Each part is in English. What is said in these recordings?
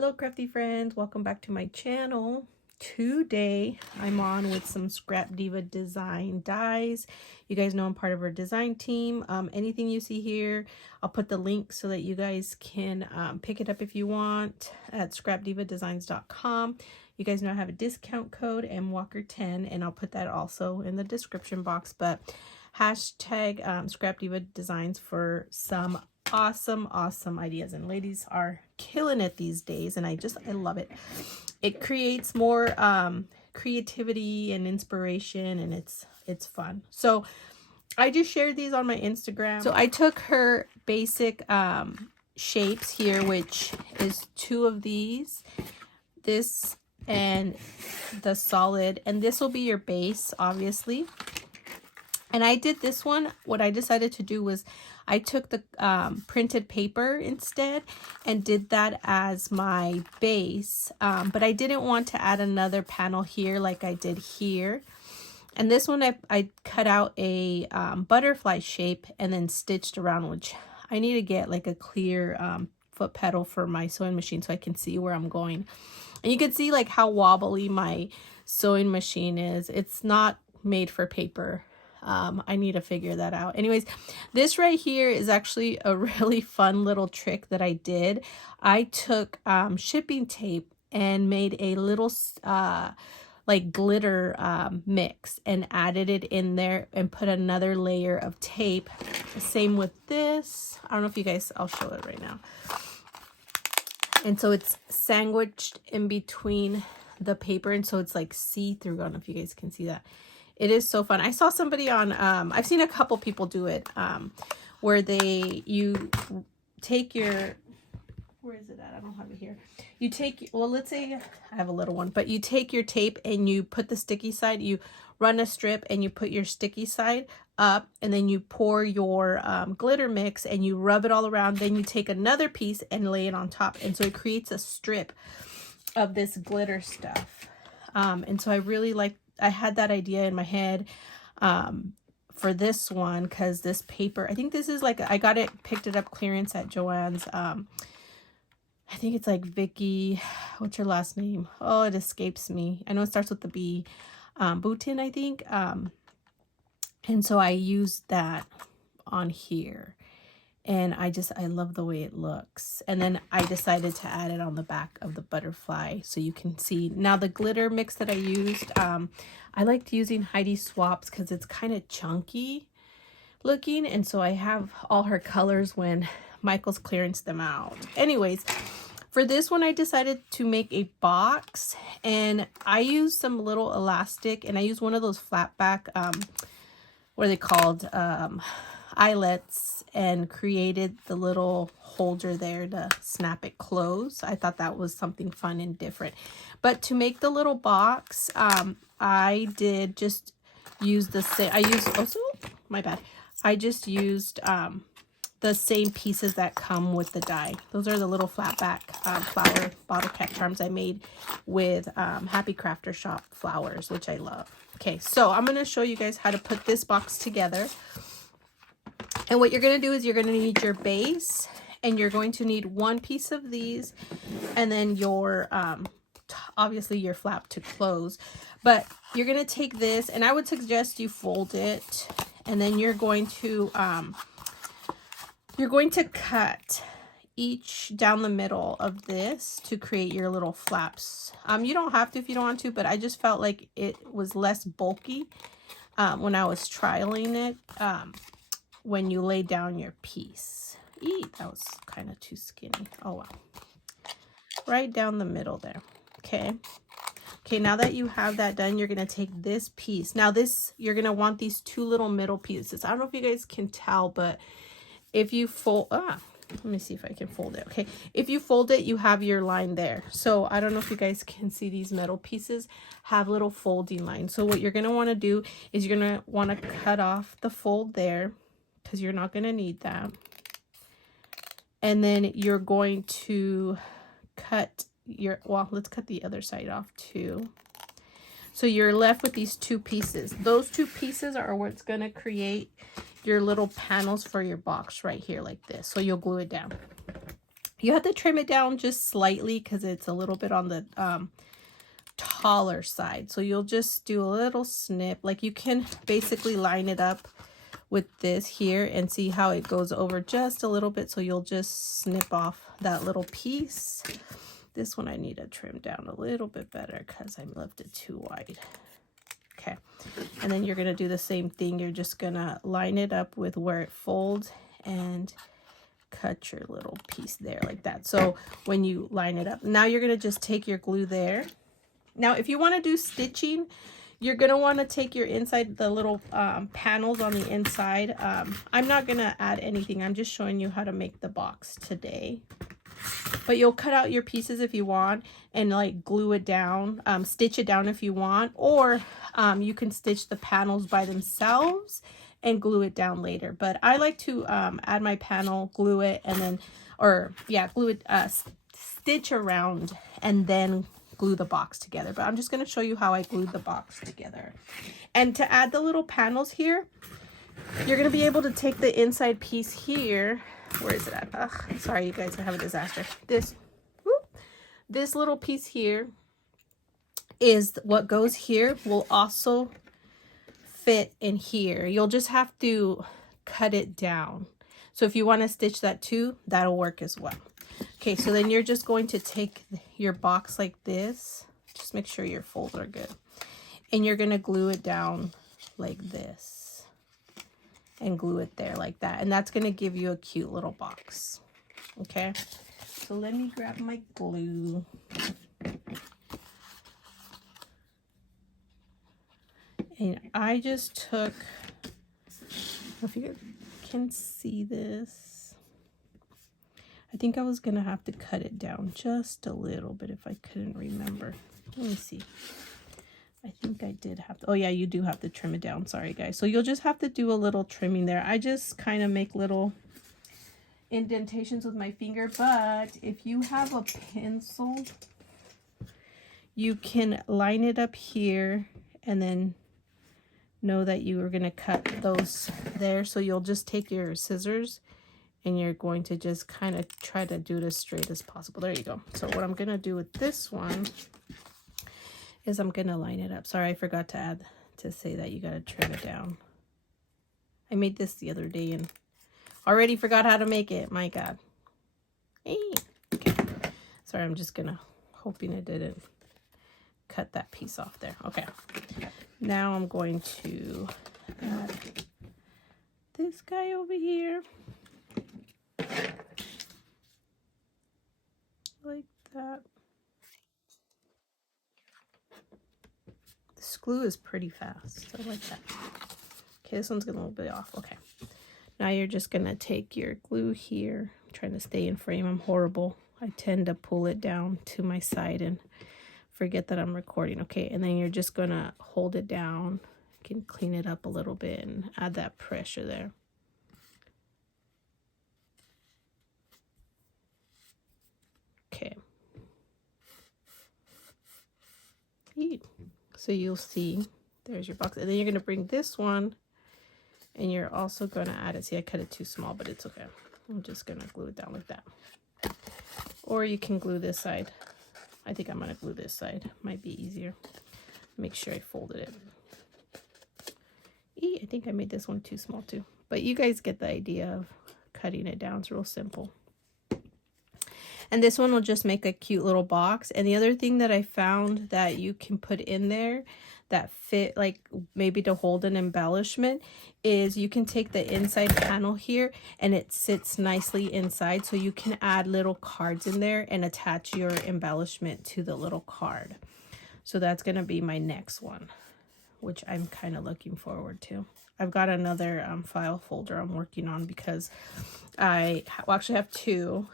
Hello crafty friends, welcome back to my channel. Today I'm on with some ScrapDiva Design dies. You guys know I'm part of our design team. Anything you see here, I'll put the link so that you guys can pick it up if you want at ScrapDivaDesigns.com. You guys know I have a discount code MWalker10 and I'll put that also in the description box. But hashtag ScrapDiva Designs for some awesome ideas, and ladies are killing it these days, and I love it. It creates more creativity and inspiration, and it's fun. So I just shared these on my Instagram. So I took her basic shapes here, which is two of these, this and the solid, and this will be your base obviously. And I did this one. What I decided to do was I took the printed paper instead and did that as my base. But I didn't want to add another panel here like I did here. And this one I cut out a butterfly shape and then stitched around, which I need to get like a clear foot pedal for my sewing machine so I can see where I'm going. And you can see like how wobbly my sewing machine is. It's not made for paper. I need to figure that out. Anyways, this right here is actually a really fun little trick that I did. I took shipping tape and made a little like glitter mix and added it in there and put another layer of tape. Same with this. I don't know if you guys, I'll show it right now. And so it's sandwiched in between the paper, and so it's like see-through. I don't know if you guys can see that. It is so fun. I saw somebody on, I've seen a couple people do it, where you take your, where is it at? I don't have it here. You take, well, let's say I have a little one, but you take your tape and you put the sticky side, you run a strip and you put your sticky side up, and then you pour your glitter mix and you rub it all around. Then you take another piece and lay it on top. And so it creates a strip of this glitter stuff. And so I really like, I had that idea in my head for this one because this paper, I think this is like, I got it, picked it up clearance at Joann's. I think it's like Vicky, what's your last name? Oh, it escapes me. I know it starts with the B. Boutin, I think. And so I used that on here. And I love the way it looks. And then I decided to add it on the back of the butterfly so you can see. Now the glitter mix that I used, I liked using Heidi Swaps because it's kind of chunky looking. And so I have all her colors when Michael's clearance them out. Anyways, for this one I decided to make a box. And I used some little elastic. And I used one of those flat back, what are they called? Eyelets, and created the little holder there to snap it closed. I thought that was something fun and different. But to make the little box, I did just use the same, I just used the same pieces that come with the die. Those are the little flat back flower bottle cap charms I made with Happy Crafter Shop flowers, which I love. Okay, so I'm going to show you guys how to put this box together. And what you're going to do is you're going to need your base, and you're going to need one piece of these, and then your, obviously your flap to close. But you're going to take this, and I would suggest you fold it, and then you're going to cut each down the middle of this to create your little flaps. You don't have to if you don't want to, but I just felt like it was less bulky when I was trialing it. When you lay down your piece. That was kind of too skinny. Oh well. Right down the middle there. Okay. Okay, now that you have that done, you're going to take this piece. Now this, you're going to want these two little middle pieces. I don't know if you guys can tell, but if you fold, let me see if I can fold it. Okay, if you fold it, you have your line there. So I don't know if you guys can see these metal pieces have little folding lines. So what you're going to want to do is you're going to want to cut off the fold there, because you're not going to need that. And then you're going to cut your, well, let's cut the other side off too. So you're left with these two pieces. Those two pieces are what's going to create your little panels for your box right here like this. So you'll glue it down. You have to trim it down just slightly because it's a little bit on the taller side. So you'll just do a little snip. Like you can basically line it up with this here and see how it goes over just a little bit. So you'll just snip off that little piece. This one I need to trim down a little bit better because I left it too wide. Okay, and then you're gonna do the same thing. You're just gonna line it up with where it folds and cut your little piece there like that. So when you line it up, now you're gonna just take your glue there. Now if you want to do stitching, you're going to want to take your inside, the little panels on the inside. I'm not going to add anything. I'm just showing you how to make the box today. But you'll cut out your pieces if you want and like glue it down, stitch it down if you want, or you can stitch the panels by themselves and glue it down later. But I like to add my panel, glue it, and then, or yeah, glue it, stitch around and then glue the box together. But I'm just going to show you how I glued the box together. And to add the little panels here, you're going to be able to take the inside piece here. Where is it at? Ugh, sorry you guys, I have a disaster. This little piece here is what goes here, will also fit in here. You'll just have to cut it down. So if you want to stitch that too, that'll work as well. Okay, so then you're just going to take your box like this. Just make sure your folds are good. And you're going to glue it down like this. And glue it there like that. And that's going to give you a cute little box. Okay, so let me grab my glue. And I just took, I don't know if you can see this. I think I was going to have to cut it down just a little bit if I couldn't remember. Let me see. I think I did have to. Oh, yeah, you do have to trim it down. Sorry, guys. So you'll just have to do a little trimming there. I just kind of make little indentations with my finger. But if you have a pencil, you can line it up here and then know that you are going to cut those there. So you'll just take your scissors and you're going to just kind of try to do it as straight as possible. There you go. So what I'm going to do with this one is I'm going to line it up. Sorry, I forgot to say that you got to trim it down. I made this the other day and already forgot how to make it. My God. Hey. Okay. Sorry, I'm just going to, hoping it didn't cut that piece off there. Okay. Now I'm going to add this guy over here. Like that. This glue is pretty fast. I like that. Okay, this one's getting a little bit off. Okay. Now you're just going to take your glue here. I'm trying to stay in frame. I'm horrible. I tend to pull it down to my side and forget that I'm recording. Okay, and then you're just going to hold it down. You can clean it up a little bit and add that pressure there. Okay. So you'll see, there's your box. And then you're going to bring this one and you're also going to add it. See, I cut it too small, but it's okay. I'm just going to glue it down like that. Or you can glue this side. I think I'm going to glue this side. Might be easier. Make sure I folded it. I think I made this one too small too. But you guys get the idea of cutting it down. It's real simple. And this one will just make a cute little box. And the other thing that I found that you can put in there that fit, like maybe to hold an embellishment, is you can take the inside panel here and it sits nicely inside. So you can add little cards in there and attach your embellishment to the little card. So that's going to be my next one, which I'm kind of looking forward to. I've got another file folder I'm working on because I actually have two.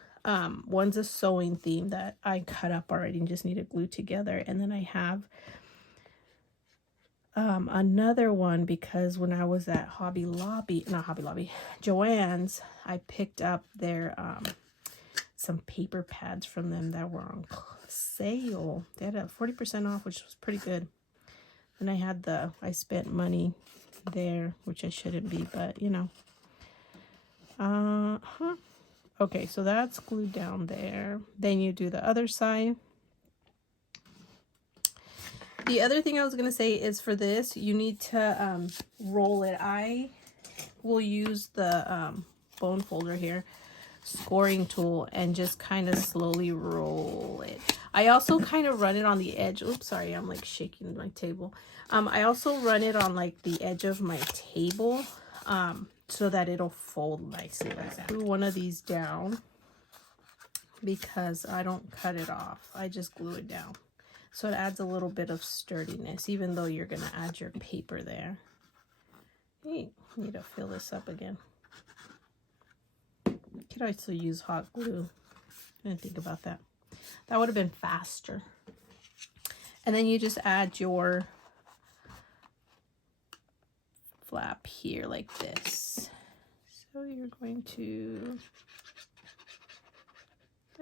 One's a sewing theme that I cut up already and just need to glue together. And then I have another one because when I was at Joann's, I picked up their some paper pads from them that were on sale. They had a 40% off, which was pretty good. And I spent money there, which I shouldn't be, but you know. Okay, so that's glued down there. Then you do the other side. The other thing I was going to say is for this, you need to roll it. I will use the bone folder here, scoring tool, and just kind of slowly roll it. I also kind of run it on the edge. Oops, sorry, I'm like shaking my table. I also run it on like the edge of my table so that it'll fold nicely like that. Glue one of these down because I don't cut it off. I just glue it down. So it adds a little bit of sturdiness, even though you're going to add your paper there. Hey, need to fill this up again. Could also use hot glue. I didn't think about that. That would have been faster. And then you just add your flap here like this. So you're going to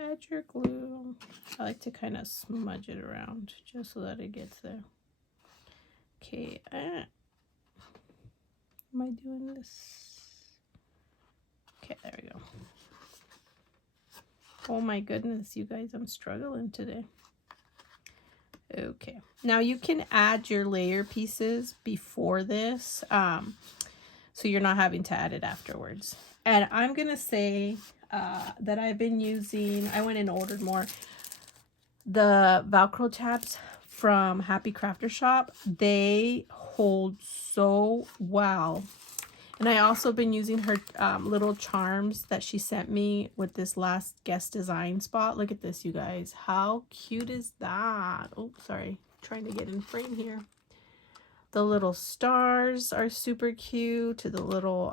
add your glue. I like to kind of smudge it around just so that it gets there. Okay, am I doing this? Okay, there we go. Oh my goodness, you guys, I'm struggling today. Okay, now you can add your layer pieces before this, so you're not having to add it afterwards. And I'm gonna say that I've been using, I went and ordered more, the Velcro tabs from Happy Crafter Shop. They hold so well. And I also been using her little charms that she sent me with this last guest design spot. Look at this, you guys. How cute is that? Oh, sorry. Trying to get in frame here. The little stars are super cute. The little,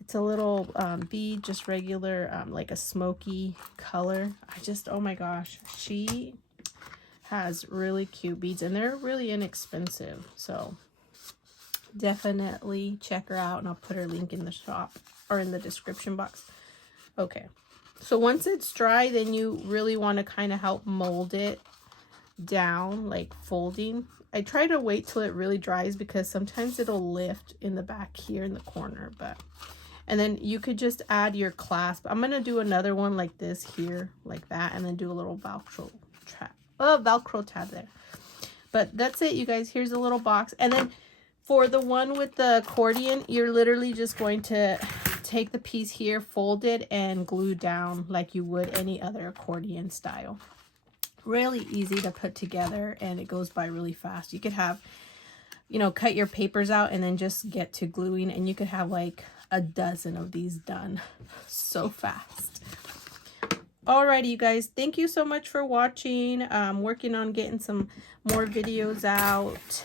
it's a little bead, just regular, like a smoky color. Oh my gosh. She has really cute beads and they're really inexpensive. So definitely check her out, and I'll put her link in the shop or in the description box. Okay, so once it's dry, then you really want to kind of help mold it down, like folding. I try to wait till it really dries because sometimes it'll lift in the back here in the corner. And then you could just add your clasp. I'm gonna do another one like this here, like that, and then do a little Velcro tab there. But that's it, you guys. Here's a little box. And then for the one with the accordion, you're literally just going to take the piece here, fold it, and glue down like you would any other accordion style. Really easy to put together, and it goes by really fast. You could have, you know, cut your papers out and then just get to gluing, and you could have like a dozen of these done so fast. Alrighty, you guys, thank you so much for watching. I'm working on getting some more videos out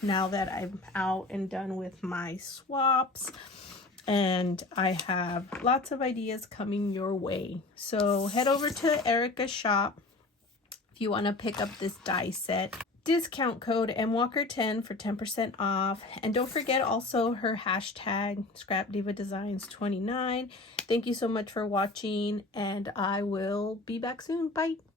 now that I'm out and done with my swaps, and I have lots of ideas coming your way. So head over to Erica's shop if you want to pick up this die set. Discount code MWalker10 for 10% off. And don't forget also her hashtag ScrapDiva Designs 29. Thank you so much for watching, and I will be back soon. Bye.